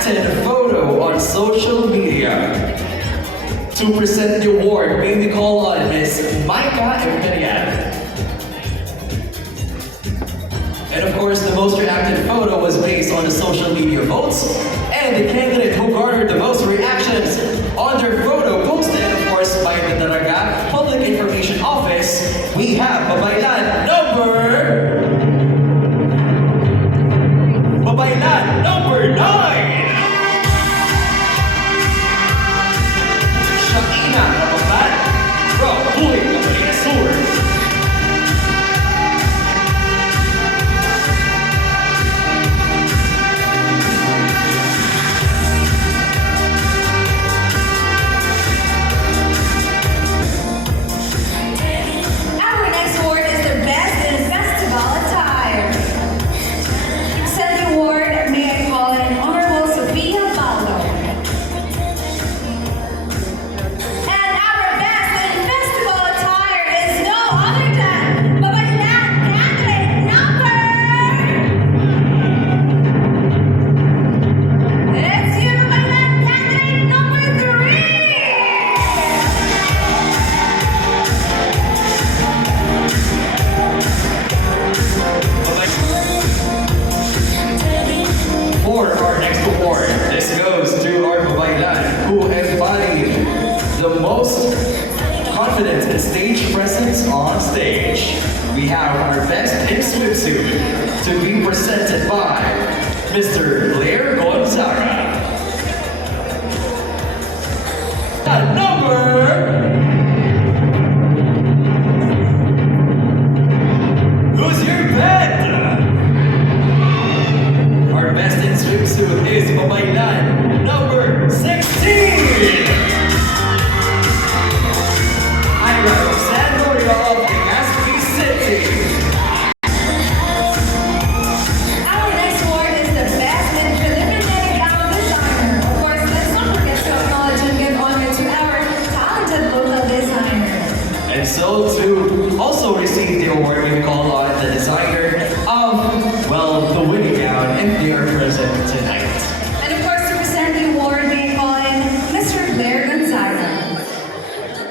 acted photo on social media. To present the award, may we call on Miss Micah Imperial. And of course, the most reacted photo was based on the social media votes, and the candidate who garnered the most reactions on their photo posted, of course, by the Daraga Public Information Office, we have Babaylan number 9! Shakina Kapapat from Buhay Camarines Sur. For our next award, this goes to our Babaylan, who embodied the most confidence and stage presence on stage. We have our best in swimsuit to be presented by Mr. Blair Gonzaga. Who's your bet? Our best in swimsuit is Babaylan number 16! Ira Rosario of Legazpi City. Our next award is the best in preliminary gown designer. Of course, let's not forget to acknowledge and give honor to our talented local designer. And so to also receive the award, we call on the designer of, well, the winning gown, and they are present tonight. And of course, to present the award, we call in Mr. Blair Gonzaga.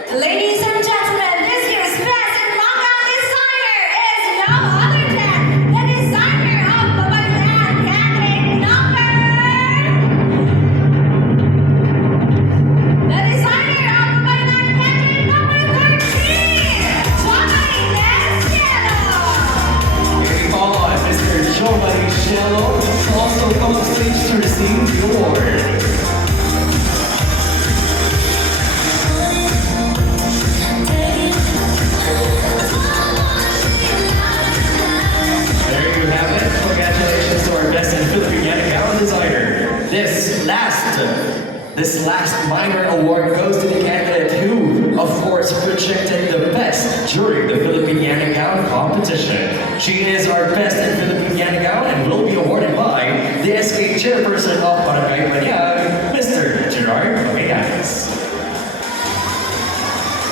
Ladies and gentlemen, this year's best in long gown designer is no other than the designer of Babaylan candidate number 13, Johnny Nescielo. Here we call on Mr. Giovanni Cielo to also come on stage to receive the award. There you have it. Congratulations to our best in Filipino gown designer. This last minor award goes to the candidate who, of course, projected the best during the Filipino gown competition. She is our best in Filipino gown and will be awarded by the SK chairperson of Barangay Manyag, Mr. Gerard Magallanes.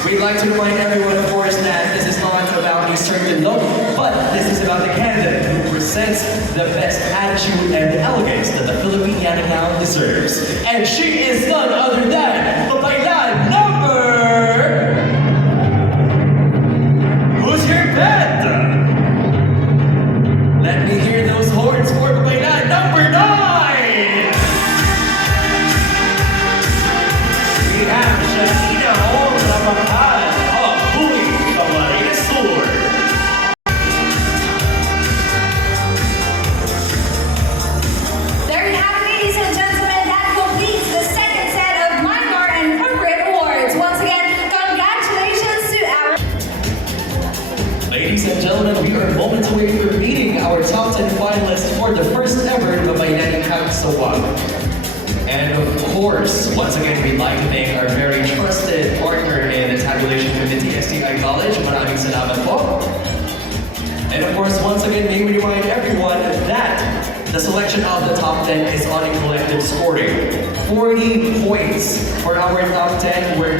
We'd like to remind everyone, of course, that this is not about a certain look, but this is about the candidate who presents the best attitude and elegance that the Filipino gown deserves. And she is none other than Babaylan number... Who's your bet? Let me hear those horns for Babaylan number 9! We have Shakina Kapapat of Buhay Camarines Sur. There you have it, ladies and gentlemen. That completes the second set of minor and corporate awards. Once again, congratulations to our... Ladies and gentlemen, we are moments away from meeting our top 10 finalists for the first ever BABAYLAN NIN CAGSAWA. And of course, once again, we'd like to thank our very trusted partner in the tabulation committee, STI College. Maraming salamat po. And of course, once again, may we remind everyone that the selection of the top 10 is on a collective scoring. 40 points for our top 10 were